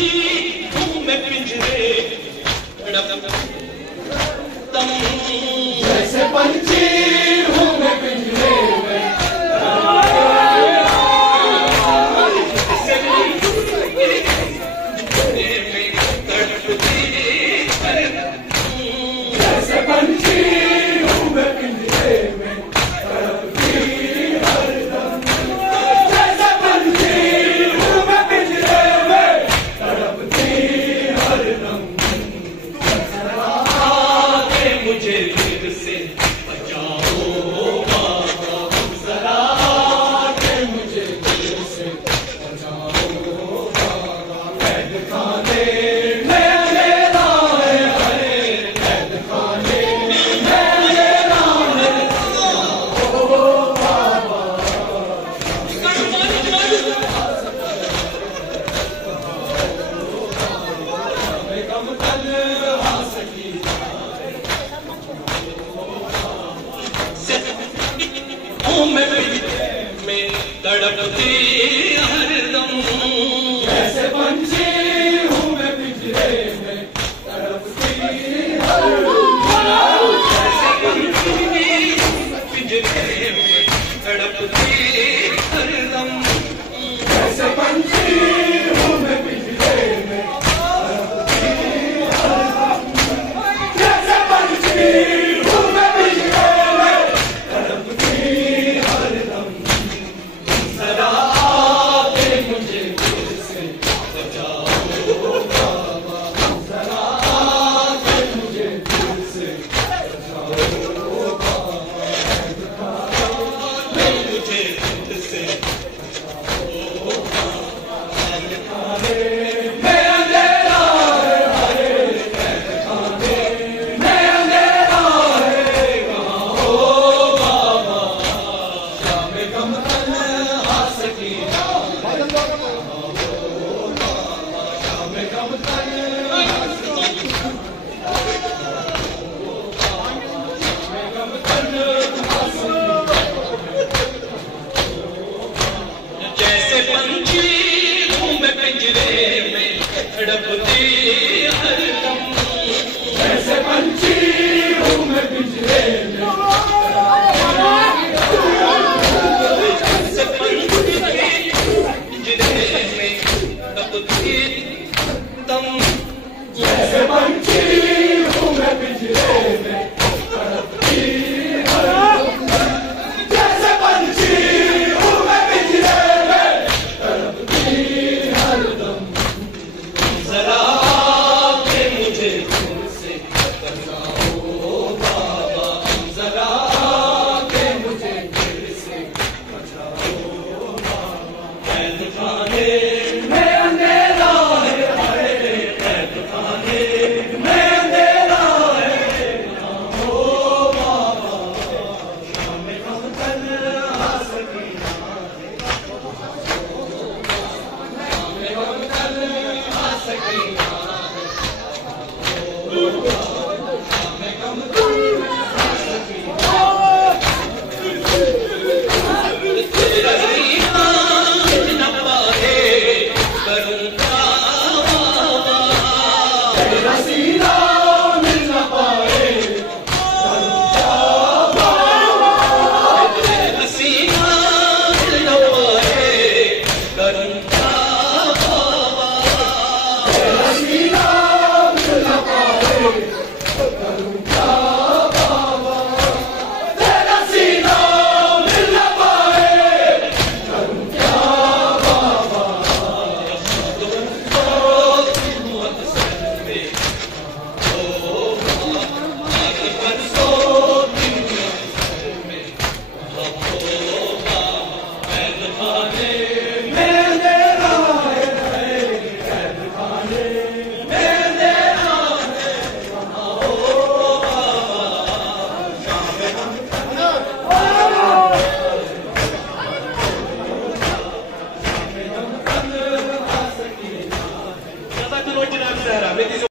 हूँ मैं पिंजरे जैसे पंछी हूँ मैं पिंजरे में जैसे पंछी हूँ मैं पिंजरे में तड़पती हरदम जैसे पंछी हूँ मैं पिंजरे में तड़पती हरदम मुझे से बचाओ बाबा जरा के मुझे दिल से बचाओ बाबा कैद खाने में मेरा है हरे कैद खाने में मेरा है ओ बाबा मैं कम कल आ सकी में तड़पती हरदम जैसे पंछी हूँ मैं पिंजरे में तड़पती हरदम जैसे पंछी पिंजरे में तड़पती हरदम जैसे पंछी हूँ मैं पिंजरे में तड़पती हरदम जैसे पंछी हूँ मैं पिंजरे में तड़पती हरदम जरा के मुझे दिल से बचाओ बाबा जरा के मुझे दिल से बचाओ बाबा मुझे से मैं अंधेरा है हरे कैद खाने मैं अंधेरा है कहाँ हो बाबा शाम कम तन आ सकी शाम कम तन आ सकी कम तन आ सकी जैसे पंछी हूँ मैं पिंजरे में तड़पती हरदम जैसे पंछी हूँ मैं पिंजरे में जैसे पंछी पिंजरे में तड़पती दम जैसे पंछी